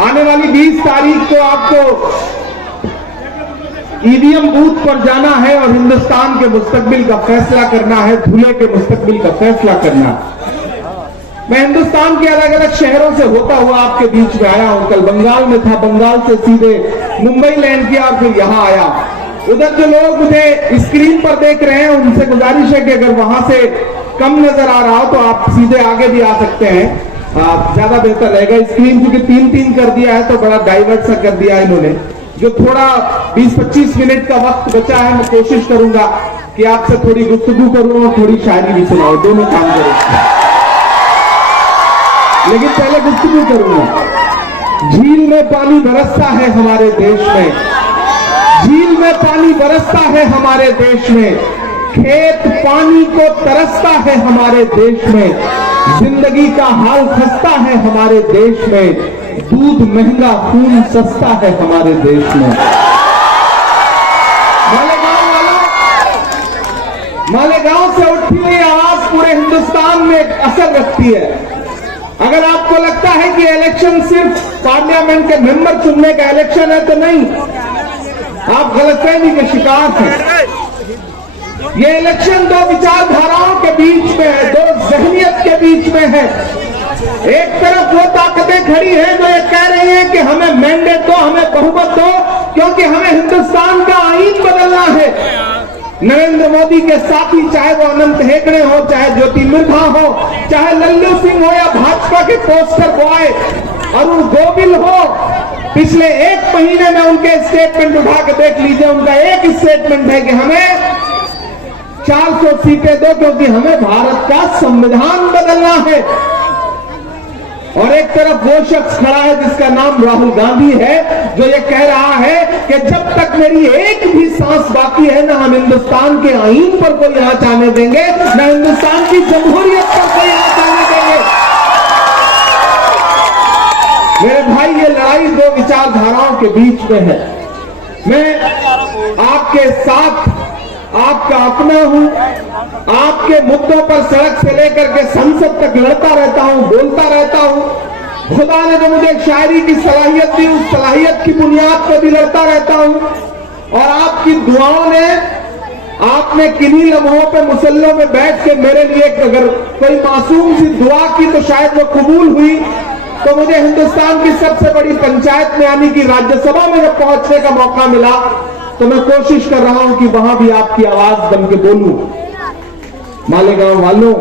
आने वाली 20 तारीख को आपको ईवीएम बूथ पर जाना है और हिंदुस्तान के मुस्तकबिल का फैसला करना है, दूल्हे के मुस्तकबिल का फैसला करना है। मैं हिंदुस्तान के अलग अलग शहरों से होता हुआ आपके बीच में आया हूं। कल बंगाल में था, बंगाल से सीधे मुंबई लैंड किया और फिर यहां आया। उधर जो लोग मुझे स्क्रीन पर देख रहे हैं उनसे गुजारिश है कि अगर वहां से कम नजर आ रहा हो तो आप सीधे आगे भी आ सकते हैं, ज्यादा बेहतर रहेगा। स्क्रीन क्योंकि 3-3 कर दिया है तो बड़ा डाइवर्ट सा कर दिया है इन्होंने। जो थोड़ा 20-25 मिनट का वक्त बचा है, मैं कोशिश करूंगा कि आपसे थोड़ी गुफ्तगू करूं और थोड़ी शायरी भी सुनाऊं, दोनों काम करूं, लेकिन पहले गुफ्तगू करूंगा। झील में पानी बरसता है हमारे देश में, झील में पानी बरसता है हमारे देश में, खेत पानी को तरसता है हमारे देश में, जिंदगी का हाल खस्ता है हमारे देश में, दूध महंगा खून सस्ता है हमारे देश में। मालेगांव वालों, मालेगांव से उठती हुई आवाज पूरे हिंदुस्तान में एक असर रखती है। अगर आपको लगता है कि इलेक्शन सिर्फ पार्लियामेंट के मेंबर चुनने का इलेक्शन है तो नहीं, आप गलतफहमी के शिकार हैं। ये इलेक्शन दो विचारधाराओं के बीच में है, दो जहनियत के बीच में है। एक तरफ वो ताकतें खड़ी हैं जो ये कह रही हैं कि हमें मैंडेट दो, हमें बहुमत दो, क्योंकि हमें हिंदुस्तान का आईन बदलना है। नरेंद्र मोदी के साथी, चाहे वो अनंत हेगड़े हो, चाहे ज्योति मिर्धा हो, चाहे लल्लू सिंह हो या भाजपा के पोस्टर बॉय अरुण गोविल हो, पिछले 1 महीने में उनके स्टेटमेंट उठा के देख लीजिए। उनका एक स्टेटमेंट है कि हमें 400 सीटें दो क्योंकि हमें भारत का संविधान बदलना है। और एक तरफ वो शख्स खड़ा है जिसका नाम राहुल गांधी है, जो ये कह रहा है कि जब तक मेरी एक भी सांस बाकी है ना हम हिंदुस्तान के आईन पर कोई हाथ आने देंगे, ना हिंदुस्तान की जमहूरियत पर कोई हाथ आने देंगे। मेरे भाई, ये लड़ाई दो विचारधाराओं के बीच में है। मैं आपके साथ, आपका अपना हूं, आपके मुद्दों पर सड़क से लेकर के संसद तक लड़ता रहता हूं, बोलता रहता हूं। खुदा ने जो मुझे शायरी की सलाहियत दी, उस सलाहियत की बुनियाद पर भी लड़ता रहता हूं। और आपकी दुआओं ने, आपने किन्हीं लम्हों पे मुसल्लों में बैठ के मेरे लिए अगर कोई मासूम सी दुआ की तो शायद वो कबूल हुई। तो मुझे हिंदुस्तान की सबसे बड़ी पंचायत में यानी कि राज्यसभा में जब पहुंचने का मौका मिला तो मैं कोशिश कर रहा हूं कि वहां भी आपकी आवाज बन के बोलूं। मालेगांव वालों,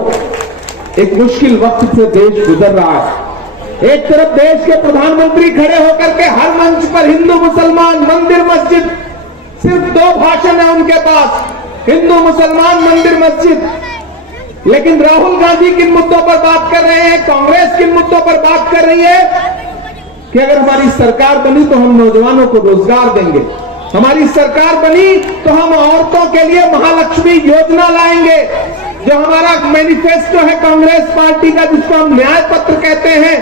एक मुश्किल वक्त से देश गुजर रहा है। एक तरफ देश के प्रधानमंत्री खड़े होकर के हर मंच पर हिंदू मुसलमान, मंदिर मस्जिद, सिर्फ 2 भाषण है उनके पास, हिंदू मुसलमान, मंदिर मस्जिद। लेकिन राहुल गांधी किन मुद्दों पर बात कर रहे हैं, कांग्रेस किन मुद्दों पर बात कर रही है कि अगर हमारी सरकार बनी तो हम नौजवानों को रोजगार देंगे, हमारी सरकार बनी तो हम औरतों के लिए महालक्ष्मी योजना लाएंगे। जो हमारा मैनिफेस्टो है कांग्रेस पार्टी का, जिसको हम न्याय पत्र कहते हैं।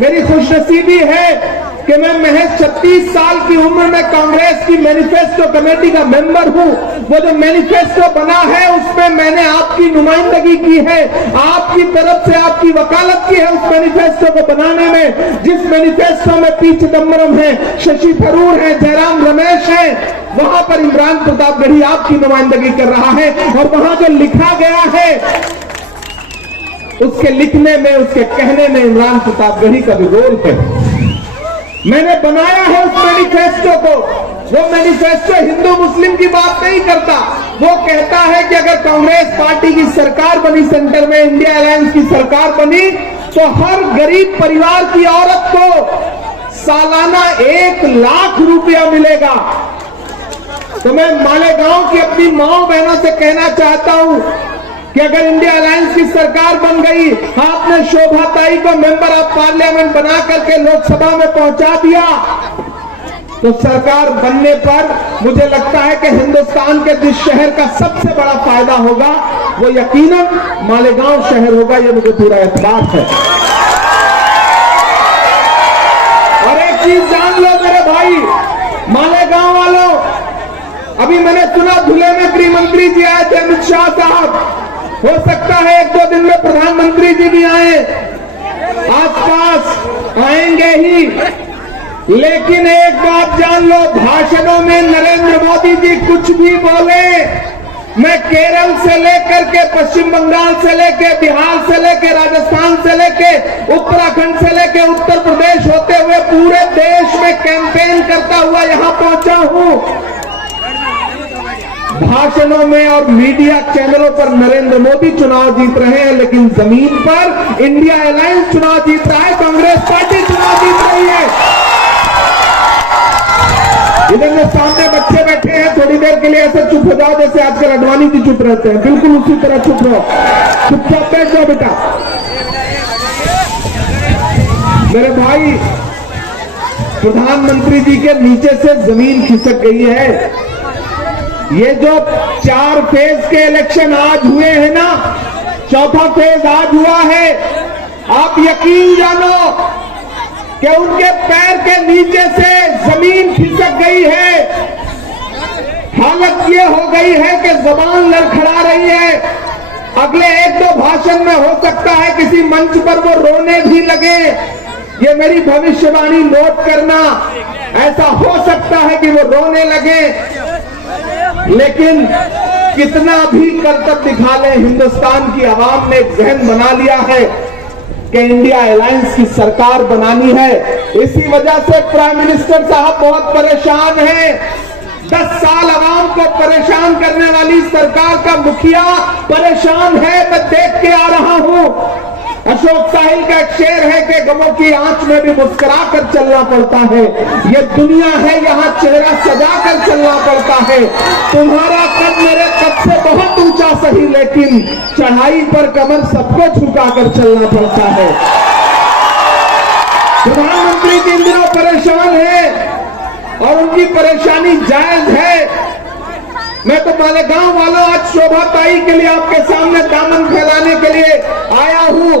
मेरी खुशनसीबी है कि मैं महज 36 साल की उम्र में कांग्रेस की मैनिफेस्टो कमेटी का मेंबर हूं। वो जो मैनिफेस्टो बना है उसमें मैंने आपकी नुमाइंदगी की है, आपकी तरफ से आपकी वकालत की है उस मैनिफेस्टो को बनाने में। जिस मैनिफेस्टो में पी चिदम्बरम है, शशि थरूर है, जयराम रमेश है, वहां पर इमरान प्रतापगढ़ी आपकी नुमाइंदगी कर रहा है। और वहां जो लिखा गया है उसके लिखने में, उसके कहने में इमरान प्रतापगढ़ी का भी रोल है। मैंने बनाया है उस मैनिफेस्टो को। वो मैनिफेस्टो हिंदू मुस्लिम की बात नहीं करता, वो कहता है कि अगर कांग्रेस पार्टी की सरकार बनी, सेंटर में इंडिया अलायंस की सरकार बनी, तो हर गरीब परिवार की औरत को सालाना 1 लाख रुपया मिलेगा। तो मैं मालेगांव की अपनी माओ बहनों से कहना चाहता हूं कि अगर इंडिया अलायंस की सरकार बन गई, आपने शोभा ताई को मेंबर ऑफ पार्लियामेंट बना करके लोकसभा में पहुंचा दिया, तो सरकार बनने पर मुझे लगता है कि हिंदुस्तान के जिस शहर का सबसे बड़ा फायदा होगा वो यकीनन मालेगांव शहर होगा। ये मुझे पूरा एतबार है। और एक चीज जान लो मेरे भाई, मालेगांव वालों, अभी मैंने सुना धुले में गृह मंत्री जी आए थे, अमित शाह साहब। हो सकता है 1-2 दिन में प्रधानमंत्री जी भी आए, आसपास आएंगे ही। लेकिन एक बात जान लो, भाषणों में नरेंद्र मोदी जी कुछ भी बोले, मैं केरल से लेकर के पश्चिम बंगाल से लेके बिहार से लेके राजस्थान से लेके उत्तराखंड से लेके उत्तर प्रदेश होते हुए पूरे देश में कैंपेन करता हुआ यहां पहुंचा हूं। भाषणों में और मीडिया चैनलों पर नरेंद्र मोदी चुनाव जीत रहे हैं, लेकिन जमीन पर इंडिया अलायंस चुनाव जीत रहा है, कांग्रेस पार्टी चुनाव जीत रही है। इधर में सामने बच्चे बैठे हैं, थोड़ी देर के लिए ऐसे चुप हो जाओ जैसे आजकल अडवाणी जी चुप रहते हैं, बिल्कुल उसी तरह चुप रहो, चुपचाप बैठ जाओ बेटा। मेरे भाई, प्रधानमंत्री जी के नीचे से जमीन खिसक गई है। ये जो 4 फेज के इलेक्शन आज हुए हैं ना, चौथा फेज आज हुआ है, आप यकीन जानो कि उनके पैर के नीचे से जमीन खिसक गई है। हालत ये हो गई है कि जबान लड़खड़ा रही है। अगले 1-2 भाषण में हो सकता है किसी मंच पर वो रोने भी लगे। ये मेरी भविष्यवाणी नोट करना, ऐसा हो सकता है कि वो रोने लगे, लेकिन कितना भी करतब दिखा ले, हिंदुस्तान की आवाम ने एक जहन बना लिया है कि इंडिया अलायंस की सरकार बनानी है। इसी वजह से प्राइम मिनिस्टर साहब बहुत परेशान हैं। 10 साल आवाम को परेशान करने वाली सरकार का मुखिया परेशान है, मैं देख के आ रहा हूं। अशोक साहिल का एक शेर है कि गमों की आंच में भी मुस्कुरा कर चलना पड़ता है। ये दुनिया है, यहाँ चेहरा सजा कर चलना पड़ता है। तुम्हारा कद मेरे कद से बहुत ऊंचा सही, लेकिन चढ़ाई पर कमर सबको झुका कर चलना पड़ता है। प्रधानमंत्री 3 दिनों परेशान है और उनकी परेशानी जायज है। मैं तो मालेगांव वालों आज शोभा ताई के लिए आपके सामने दामन फैलाने के लिए आया हूं,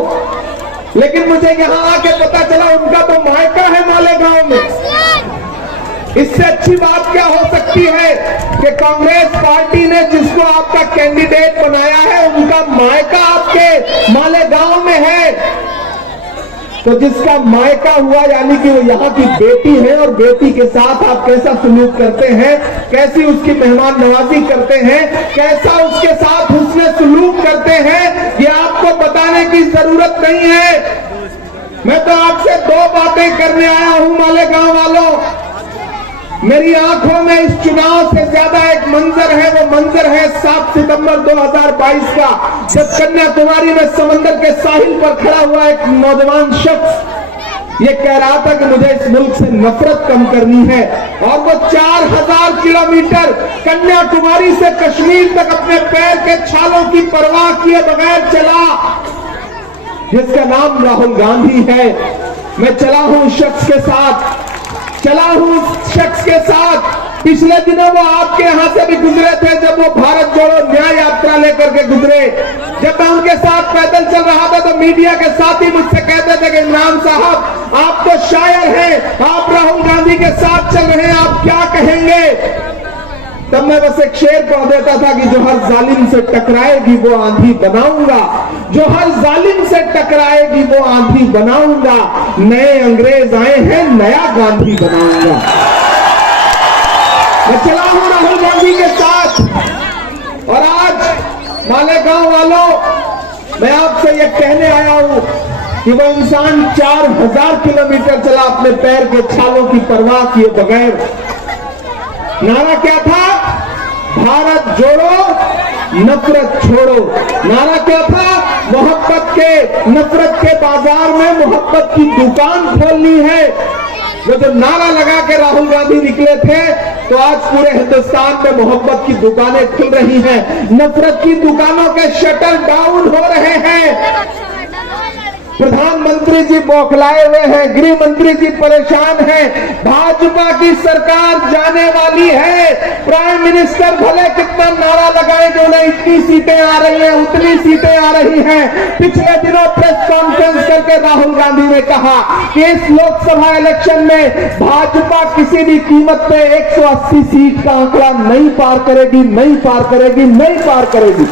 लेकिन मुझे यहां आके पता चला उनका तो मायका है मालेगांव में। इससे अच्छी बात क्या हो सकती है कि कांग्रेस पार्टी ने जिसको आपका कैंडिडेट बनाया है, उनका मायका आपके मालेगांव में है। तो जिसका मायका हुआ यानी कि वो यहाँ की बेटी है, और बेटी के साथ आप कैसा सलूक करते हैं, कैसी उसकी मेहमान नवाजी करते हैं, कैसा उसके साथ हुस्न सलूक करते हैं, ये आपको बताने की जरूरत नहीं है। मैं तो आपसे 2 बातें करने आया हूं मालेगांव वालों। मेरी आंखों में इस चुनाव से ज्यादा एक मंजर है, वो मंजर है 7 सितंबर 2022 का, जब कन्याकुमारी में समंदर के साहिल पर खड़ा हुआ एक नौजवान शख्स ये कह रहा था कि मुझे इस मुल्क से नफरत कम करनी है, और वो 4000 किलोमीटर कन्याकुमारी से कश्मीर तक अपने पैर के छालों की परवाह किए बगैर चला, जिसका नाम राहुल गांधी है। मैं चला हूं उस शख्स के साथ, चला हूं शख्स के साथ। पिछले दिनों वो आपके यहां से भी गुजरे थे, जब वो भारत जोड़ो न्याय यात्रा लेकर के गुजरे। जब मैं उनके साथ पैदल चल रहा था तो मीडिया के साथ ही मुझसे कहते थे कि इमरान साहब आप तो शायर हैं, आप राहुल गांधी के साथ चल रहे हैं, आप क्या कहेंगे। तब मैं बस एक शेर पढ़ देता था कि जो हर जालिम से टकराएगी वो आंधी बनाऊंगा, जो हर जालिम से टकराएगी वो आंधी बनाऊंगा, नए अंग्रेज आए हैं नया गांधी बनाऊंगा। मैं चला हूं राहुल गांधी के साथ, और आज मालेगांव वालों मैं आपसे ये कहने आया हूं कि वो इंसान 4000 किलोमीटर चला अपने पैर के छालों की परवाह किए बगैर। नारा क्या था? भारत जोड़ो नफरत छोड़ो। नारा क्या था? मोहब्बत के नफरत के बाजार में मोहब्बत की दुकान खोलनी है। वो जो नारा लगा के राहुल गांधी निकले थे, तो आज पूरे हिंदुस्तान में मोहब्बत की दुकानें खुल रही हैं, नफरत की दुकानों के शटर डाउन हो रहे हैं। प्रधानमंत्री जी बौखलाए हुए हैं, गृह मंत्री जी परेशान हैं, भाजपा की सरकार जाने वाली है। प्राइम मिनिस्टर भले कितना नारा लगाए कि उन्हें इतनी सीटें आ रही हैं, उतनी सीटें आ रही हैं। पिछले दिनों प्रेस कॉन्फ्रेंस करके राहुल गांधी ने कहा कि इस लोकसभा इलेक्शन में भाजपा किसी भी कीमत पे 180 सीट का आंकड़ा नहीं पार करेगी, नहीं पार करेगी, नहीं पार करेगी।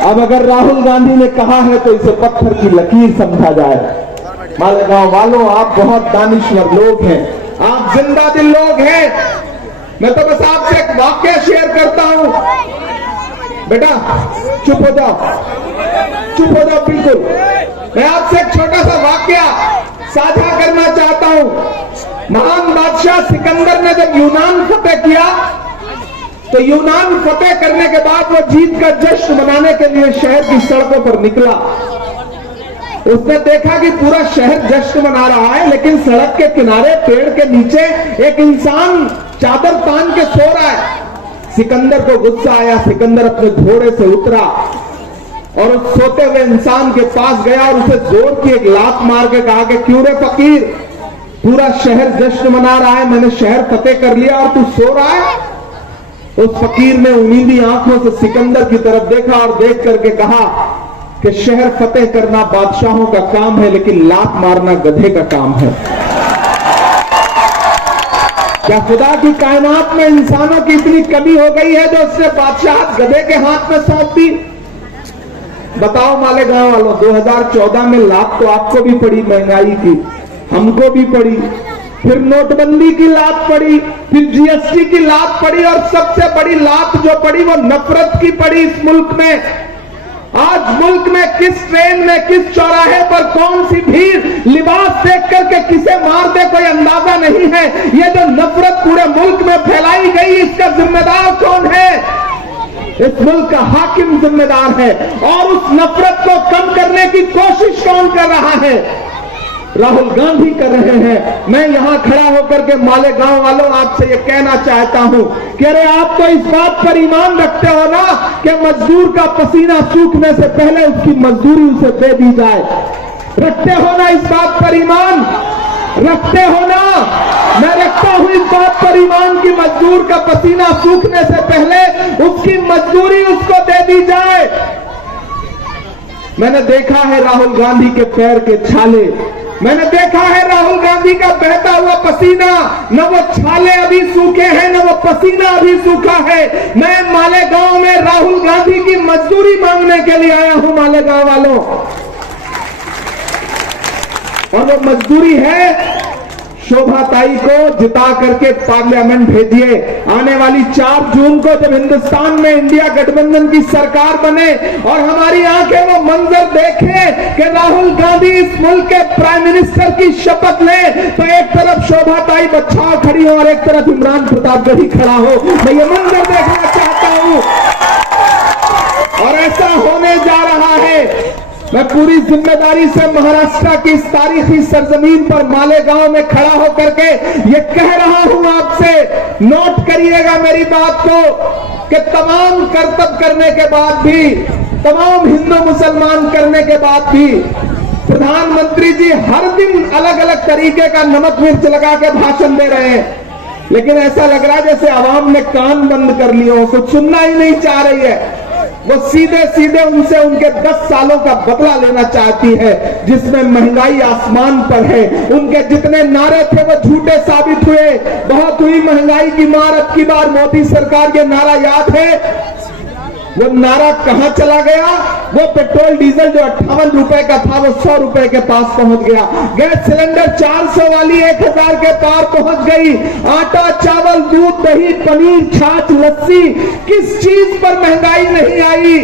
अब अगर राहुल गांधी ने कहा है तो इसे पत्थर की लकीर समझा जाए। मालेगांव वालों, आप बहुत दानिश्वर लोग हैं, आप जिंदा दिल लोग हैं। मैं तो बस आपसे एक वाक्य शेयर करता हूं। बेटा चुप हो जाओ, चुप हो जाओ बिल्कुल। मैं आपसे एक छोटा सा वाक्य साझा करना चाहता हूं। महान बादशाह सिकंदर ने जब यूनान फतेह किया तो यूनान फतेह करने के बाद वो जीत का जश्न मनाने के लिए शहर की सड़कों पर निकला। उसने देखा कि पूरा शहर जश्न मना रहा है, लेकिन सड़क के किनारे पेड़ के नीचे एक इंसान चादर तान के सो रहा है। सिकंदर को गुस्सा आया। सिकंदर अपने घोड़े से उतरा और उस सोते हुए इंसान के पास गया और उसे जोर की एक लात मार के कहा कि क्यों रे फकीर, पूरा शहर जश्न मना रहा है, मैंने शहर फतेह कर लिया और तू सो रहा है। उस फकीर ने उम्मीदी आंखों से सिकंदर की तरफ देखा और देख करके कहा कि शहर फतेह करना बादशाहों का काम है, लेकिन लात मारना गधे का काम है। क्या खुदा की कायनात में इंसानों की इतनी कमी हो गई है जो उसने बादशाह गधे के हाथ में सौंप दी? बताओ मालेगांव वालों, 2014 में लात तो आपको भी पड़ी, महंगाई की हमको भी पड़ी, फिर नोटबंदी की लात पड़ी, फिर जीएसटी की लात पड़ी, और सबसे बड़ी लात जो पड़ी वो नफरत की पड़ी इस मुल्क में। आज मुल्क में किस ट्रेन में, किस चौराहे पर कौन सी भीड़ लिबास देख करके किसे मार दे कोई अंदाजा नहीं है। ये जो नफरत पूरे मुल्क में फैलाई गई, इसका जिम्मेदार कौन है? इस मुल्क का हाकिम जिम्मेदार है। और उस नफरत को कम करने की कोशिश कौन कर रहा है? राहुल गांधी कर रहे हैं। मैं यहां खड़ा होकर के मालेगांव वालों आपसे ये कहना चाहता हूं कि अरे आप तो इस बात पर ईमान रखते हो ना कि मजदूर का पसीना सूखने से पहले उसकी मजदूरी उसे दे दी जाए। रखते हो ना इस बात पर ईमान? रखते हो ना? मैं रखता हूं इस बात पर ईमान कि मजदूर का पसीना सूखने से पहले उसकी मजदूरी उसको दे दी जाए। मैंने देखा है राहुल गांधी के पैर के छाले, मैंने देखा है राहुल गांधी का बहता हुआ पसीना। न वो छाले अभी सूखे हैं, न वो पसीना अभी सूखा है। मैं मालेगांव में राहुल गांधी की मजदूरी मांगने के लिए आया हूं मालेगांव वालों, और वो मजदूरी है शोभा ताई को जिता करके पार्लियामेंट भेजिए। आने वाली 4 जून को जब हिंदुस्तान में इंडिया गठबंधन की सरकार बने और हमारी आंखें वो मंजर देखें कि राहुल गांधी इस मुल्क के प्राइम मिनिस्टर की शपथ लें, तो एक तरफ शोभा ताई बच्चाओ खड़ी हो और एक तरफ इमरान प्रतापगढ़ी खड़ा हो। मैं ये मंजर देखना चाहता हूं, और ऐसा होने जा रहा है। मैं पूरी जिम्मेदारी से महाराष्ट्र की इस तारीखी सरजमीन पर मालेगांव में खड़ा होकर के ये कह रहा हूं आपसे, नोट करिएगा मेरी बात को, कि तमाम करतब करने के बाद भी, तमाम हिंदू मुसलमान करने के बाद भी प्रधानमंत्री जी हर दिन अलग अलग तरीके का नमक मिर्च लगा के भाषण दे रहे हैं, लेकिन ऐसा लग रहा है जैसे आवाम ने कान बंद कर लिए हो, कुछ सुनना ही नहीं चाह रही है। वो सीधे सीधे उनसे उनके 10 सालों का बदला लेना चाहती है, जिसमें महंगाई आसमान पर है। उनके जितने नारे थे वो झूठे साबित हुए। बहुत हुई महंगाई की मार, अब की बार मोदी सरकार के नारा याद है? वो नारा कहां चला गया? वो पेट्रोल डीजल जो 58 रुपए का था वो 100 रुपए के पास पहुंच गया। गैस सिलेंडर 400 वाली 1000 के पार पहुंच गई। आटा, चावल, दूध, दही, पनीर, छाछ, लस्सी, किस चीज पर महंगाई नहीं आई?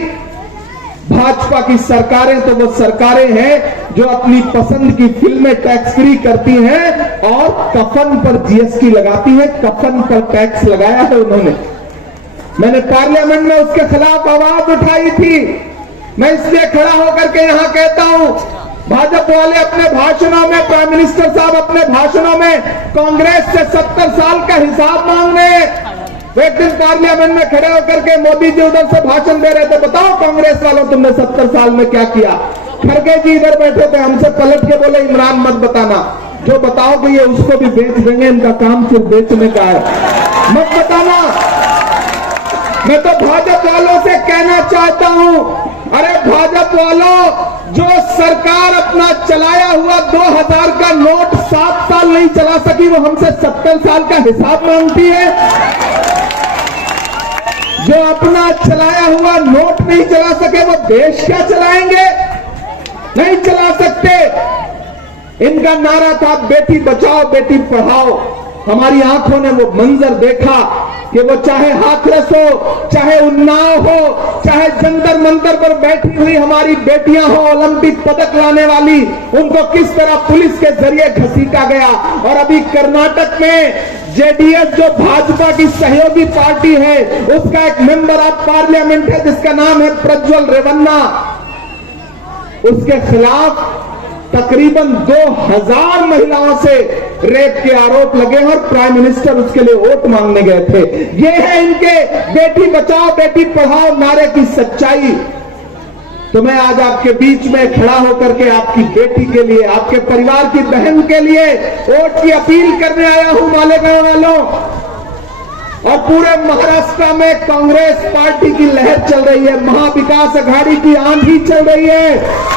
भाजपा की सरकारें तो वो सरकारें हैं जो अपनी पसंद की फिल्में टैक्स फ्री करती हैं और कफन पर जीएसटी लगाती हैं। कफन पर टैक्स लगाया है उन्होंने। मैंने पार्लियामेंट में उसके खिलाफ आवाज उठाई थी। मैं इसलिए खड़ा होकर के यहां कहता हूं, भाजपा वाले अपने भाषणों में, प्राइम मिनिस्टर साहब अपने भाषणों में कांग्रेस से 70 साल का हिसाब मांग रहे हैं। वो एक दिन पार्लियामेंट में खड़े होकर के मोदी जी उधर से भाषण दे रहे थे, बताओ कांग्रेस वालों तुमने 70 साल में क्या किया? खड़गे जी इधर बैठे थे, हमसे पलट के बोले इमरान मत बताना, जो बताओगे ये उसको भी बेच देंगे, इनका काम सिर्फ बेचने का है, मत बताना। मैं तो भाजपा वालों से कहना चाहता हूं, अरे भाजपा वालों, जो सरकार अपना चलाया हुआ 2000 का नोट 7 साल नहीं चला सकी, वो हमसे 70 साल का हिसाब मांगती है। जो अपना चलाया हुआ नोट नहीं चला सके वो देश क्या चलाएंगे? नहीं चला सकते। इनका नारा था बेटी बचाओ बेटी पढ़ाओ। हमारी आंखों ने वो मंजर देखा कि वो चाहे हाथरस हो, चाहे उन्नाव हो, चाहे जंतर मंतर पर बैठी हुई हमारी बेटियां हो, ओलंपिक पदक लाने वाली, उनको किस तरह पुलिस के जरिए घसीटा गया। और अभी कर्नाटक में जेडीएस जो भाजपा की सहयोगी पार्टी है, उसका एक मेंबर ऑफ पार्लियामेंट है जिसका नाम है प्रज्वल रेवन्ना, उसके खिलाफ तकरीबन 2000 महिलाओं से रेप के आरोप लगे और प्राइम मिनिस्टर उसके लिए वोट मांगने गए थे। ये है इनके बेटी बचाओ बेटी पढ़ाओ नारे की सच्चाई। तो मैं आज आपके बीच में खड़ा होकर के आपकी बेटी के लिए, आपके परिवार की बहन के लिए वोट की अपील करने आया हूं मालेगांव वालों। और पूरे महाराष्ट्र में कांग्रेस पार्टी की लहर चल रही है, महाविकास अघाड़ी की आंधी चल रही है।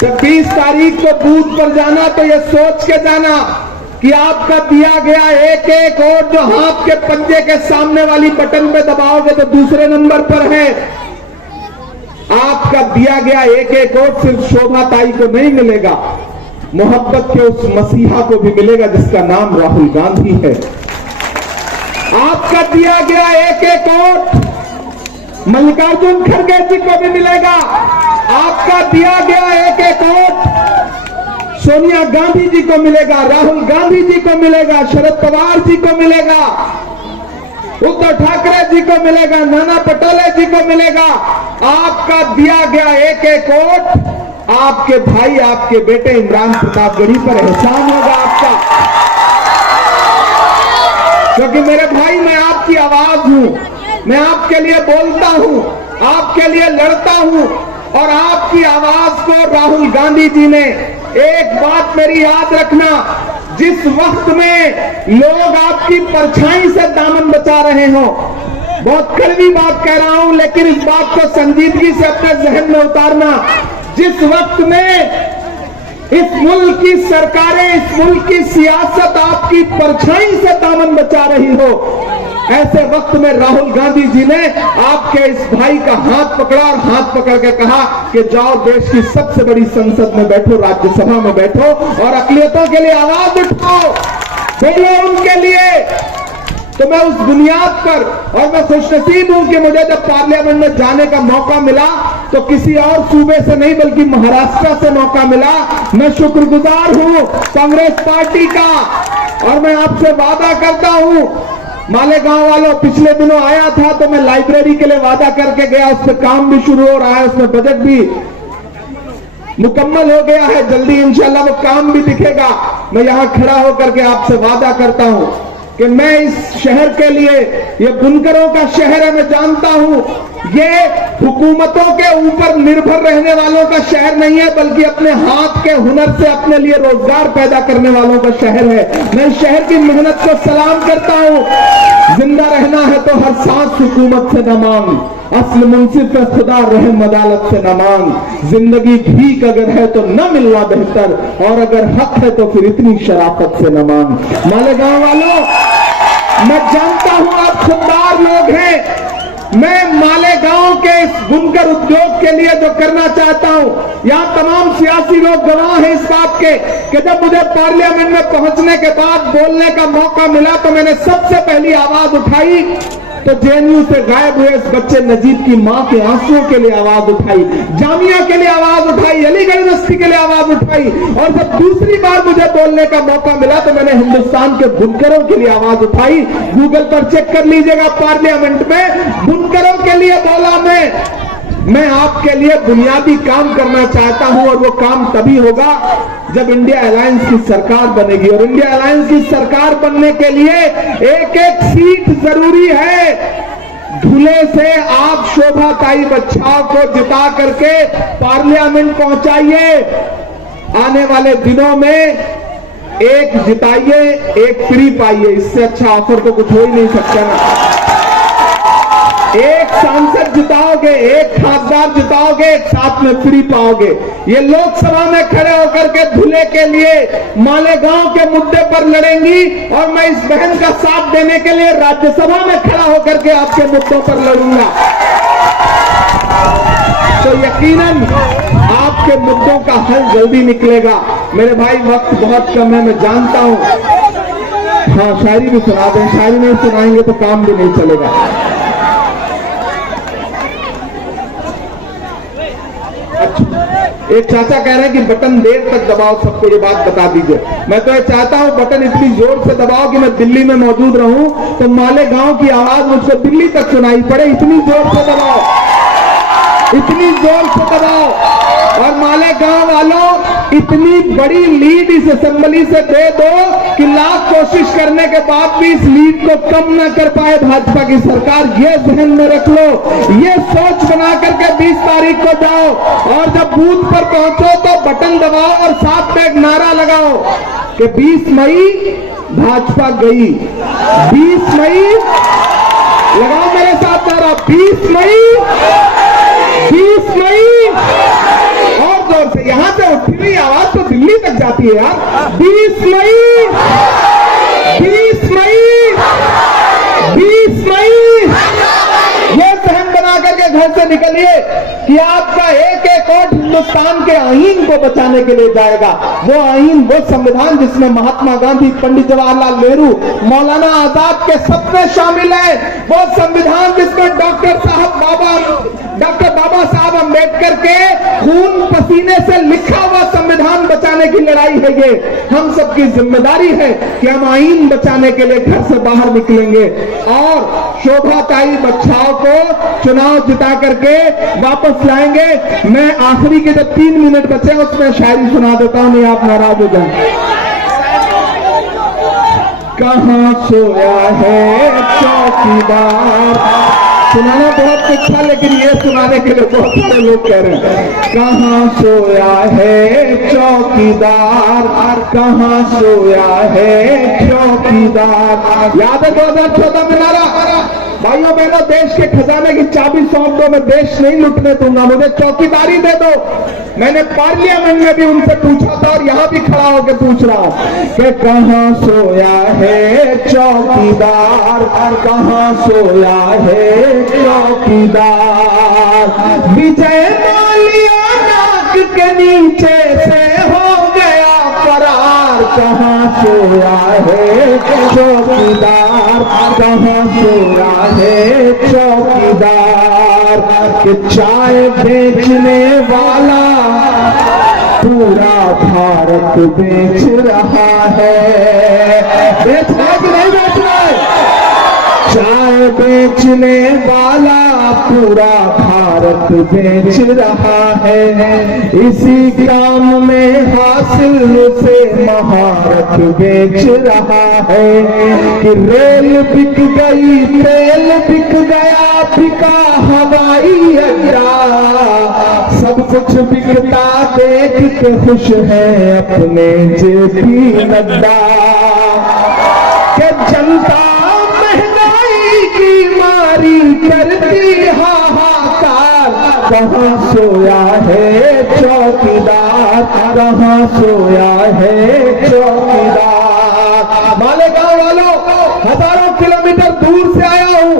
जब 20 तारीख को बूथ पर जाना तो ये सोच के जाना कि आपका दिया गया एक एक वोट जो हाथ के पंजे के सामने वाली बटन पे दबाओगे तो दूसरे नंबर पर है। आपका दिया गया एक एक वोट सिर्फ शोभा ताई को नहीं मिलेगा, मोहब्बत के उस मसीहा को भी मिलेगा जिसका नाम राहुल गांधी है। आपका दिया गया एक एक वोट मल्लिकार्जुन खड़गे जी को भी मिलेगा। आपका दिया गया एक एक वोट सोनिया गांधी जी को मिलेगा, राहुल गांधी जी को मिलेगा, शरद पवार जी को मिलेगा, उद्धव ठाकरे जी को मिलेगा, नाना पटोले जी को मिलेगा। आपका दिया गया एक एक वोट आपके भाई, आपके बेटे इमरान प्रतापगढ़ी पर एहसान होगा आपका। क्योंकि मेरे भाई, मैं आपकी आवाज हूं, मैं आपके लिए बोलता हूं, आपके लिए लड़ता हूं। और आपकी आवाज को राहुल गांधी जी ने, एक बात मेरी याद रखना, जिस वक्त में लोग आपकी परछाई से दामन बचा रहे हो, बहुत कड़वी बात कह रहा हूं लेकिन इस बात को संजीदगी से अपने जहन में उतारना, जिस वक्त में इस मुल्क की सरकारें, इस मुल्क की सियासत आपकी परछाई से दामन बचा रही हो, ऐसे वक्त में राहुल गांधी जी ने आपके इस भाई का हाथ पकड़ा और हाथ पकड़ के कहा कि जाओ देश की सबसे बड़ी संसद में बैठो, राज्यसभा में बैठो और अक़लियतों के लिए आवाज उठाओ, बोलो उनके लिए। तो मैं उस बुनियाद पर, और मैं खुशनसीब हूं कि मुझे जब पार्लियामेंट में जाने का मौका मिला तो किसी और सूबे से नहीं बल्कि महाराष्ट्र से मौका मिला। मैं शुक्रगुजार हूं कांग्रेस पार्टी का और मैं आपसे वादा करता हूं, मालेगांव वालों, पिछले दिनों आया था तो मैं लाइब्रेरी के लिए वादा करके गया, उस पर काम भी शुरू हो रहा है, उसमें बजट भी मुकम्मल हो गया है, जल्दी इंशाल्लाह वो काम भी दिखेगा। मैं यहां खड़ा होकर के आपसे वादा करता हूं कि मैं इस शहर के लिए, ये बुनकरों का शहर है, मैं जानता हूं ये हुकूमतों के ऊपर निर्भर रहने वालों का शहर नहीं है बल्कि अपने हाथ के हुनर से अपने लिए रोजगार पैदा करने वालों का शहर है। मैं इस शहर की मेहनत को सलाम करता हूं। जिंदा रहना है तो हर सांस हुकूमत से न मांग, असल मुंसिफ खुदा रहम अदालत से न मांग, जिंदगी भीख अगर है तो न मिलना बेहतर, और अगर हक है तो फिर इतनी शराफत से न मांग। मालेगांव वालों, मैं जानता हूं आप खुददार लोग हैं, मैं मालेगांव के इस बुनकर उद्योग के लिए जो करना चाहता हूं, यहां तमाम सियासी लोग गवाह हैं इस बात के कि जब मुझे पार्लियामेंट में पहुंचने के बाद बोलने का मौका मिला तो मैंने सबसे पहली आवाज उठाई तो जेएनयू से गायब हुए इस बच्चे नजीब की मां के आंसुओं के लिए आवाज उठाई, जामिया के लिए आवाज उठाई, अलीगढ़ यूनिवर्सिटी के लिए आवाज उठाई, और जब दूसरी बार मुझे बोलने का मौका मिला तो मैंने हिंदुस्तान के बुनकरों के लिए आवाज उठाई। गूगल पर चेक कर लीजिएगा, पार्लियामेंट में बुनकरों के लिए बोला मैं आपके लिए बुनियादी काम करना चाहता हूं और वो काम तभी होगा जब इंडिया अलायंस की सरकार बनेगी। और इंडिया अलायंस की सरकार बनने के लिए एक एक सीट जरूरी है। धुले से आप शोभा ताई बच्चाओं को जिता करके पार्लियामेंट पहुंचाइए। आने वाले दिनों में एक जिताइए, एक फ्री पाइए, इससे अच्छा ऑफर तो कुछ हो ही नहीं सकता ना। एक सांसद जिताओगे, एक खासदार जिताओगे, एक साथ में फ्री पाओगे। ये लोकसभा में खड़े होकर के धुले के लिए मालेगांव के मुद्दे पर लड़ेंगी और मैं इस बहन का साथ देने के लिए राज्यसभा में खड़ा होकर के आपके मुद्दों पर लड़ूंगा। तो तो यकीनन आपके मुद्दों का हल जल्दी निकलेगा। मेरे भाई वक्त बहुत कम है, मैं जानता हूं। हाँ, शायरी भी सुना दें, शायरी नहीं सुनाएंगे तो काम भी नहीं चलेगा। एक चाचा कह रहे हैं कि बटन देर तक दबाओ, सबको ये बात बता दीजिए। मैं तो ये चाहता हूं बटन इतनी जोर से दबाओ कि मैं दिल्ली में मौजूद रहूं तो मालेगांव की आवाज मुझको दिल्ली तक सुनाई पड़े। इतनी जोर से दबाओ, इतनी जोर से दबाओ। और मालेगांव वालों, इतनी बड़ी लीड इस असेंबली से दे दो कि लाख कोशिश करने के बाद भी इस लीड को कम न कर पाए भाजपा की सरकार। ये ध्यान में रख लो, ये सोच बना करके 20 तारीख को जाओ और जब बूथ पर पहुंचो तो बटन दबाओ और साथ में एक नारा लगाओ कि 20 मई भाजपा गई। 20 मई लगाओ मेरे साथ नारा, 20 मई, 20 मई। और जोर से, यहां से उठी हुई आवाज तो दिल्ली तक जाती है यार। 20 मई, 20 मई, 20 मई। ये सहन बना करके घर से निकलिए कि आपका एक एक वोट हिंदुस्तान के आईन को बचाने के लिए जाएगा। वो आईन, वो संविधान जिसमें महात्मा गांधी, पंडित जवाहरलाल नेहरू, मौलाना आजाद के सपने शामिल हैं। वो संविधान जिसमें डॉक्टर बाबा साहब अम्बेडकर के खून पसीने से लिखा हुआ संविधान बचाने की लड़ाई है। ये हम सबकी जिम्मेदारी है कि हम आईन बचाने के लिए घर से बाहर निकलेंगे और शोभाताई बच्चाओं को चुनाव जिता करके वापस लाएंगे। मैं आखिरी के जो 3 मिनट बचे उसमें शायरी सुना देता हूं, नहीं आप नाराज हो जाए। कहां सोया है चौकीदार, सुनाना बहुत अच्छा लेकिन ये सुनाने के लिए बहुत सारे लोग कह रहे हैं। कहां सोया है चौकीदार, कहां सोया है चौकीदार। याद है 2014 में नारा, भाइयों बहनों, देश के खजाने की चाबी सौंप दो, मैं देश नहीं लुटने दूंगा, मुझे चौकीदारी दे दो। मैंने पार्लियामेंट में भी उनसे पूछा था और यहां भी खड़ा होकर पूछ रहा हूं कि कहां सोया है चौकीदार, कहां सोया है चौकीदार। विजय माल्या नाक के नीचे से हो गया फरार, कहां सोया है चौकीदार, कहां सोया है चौकीदार। कि चाय बेचने वाला पूरा भारत बेच रहा है। बेचना कि नहीं बेचना? चाय बेचने वाला पूरा भारत बेच रहा है। इसी काम में हासिल से महारत बेच रहा है। कि रेल बिक गई, तेल बिक गया, बिका हवाई अड्डा, सब कुछ बिकता देख के खुश है अपने जेपी नड्डा। के जनता महंगाई की मारी करती हाहाकार, कहां सोया है चौकीदार, कहां सोया है चौकीदार। मालेगांव वालों, हजारों किलोमीटर दूर से आया हूं,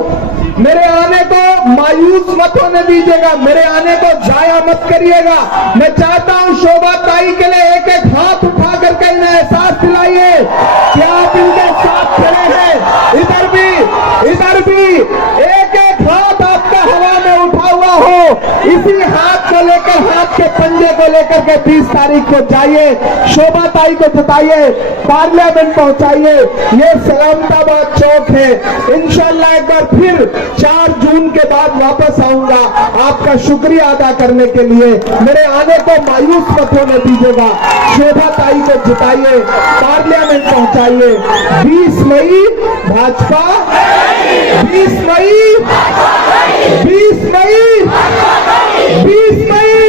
मेरे आने को मायूस मत होने दीजिएगा, मेरे आने को जाया मत करिएगा। मैं चाहता हूं शोभा ताई के लिए एक एक हाथ उठा करके इन्हें एहसास दिलाइए कि आप इनके साथ खड़े हैं। इधर भी एक एक हाथ आपका हवा में उठा हुआ हो, इसी हाथ को लेकर, हाथ के पंजे को लेकर के 20 तारीख को जाइए, शोभा ताई को जिताइए, पार्लियामेंट पहुंचाइए। ये सलामताबाद चौक है। इंशाल्लाह एक बार फिर 4 जून के बाद वापस आऊंगा आपका शुक्रिया अदा करने के लिए। मेरे आने को मायूस मत होने दीजिएगा। शोभा ताई को जिताइए, पार्लियामेंट पहुंचाइए। 20 मई भाजपा, 20 मई, 20 मई, 20 मई।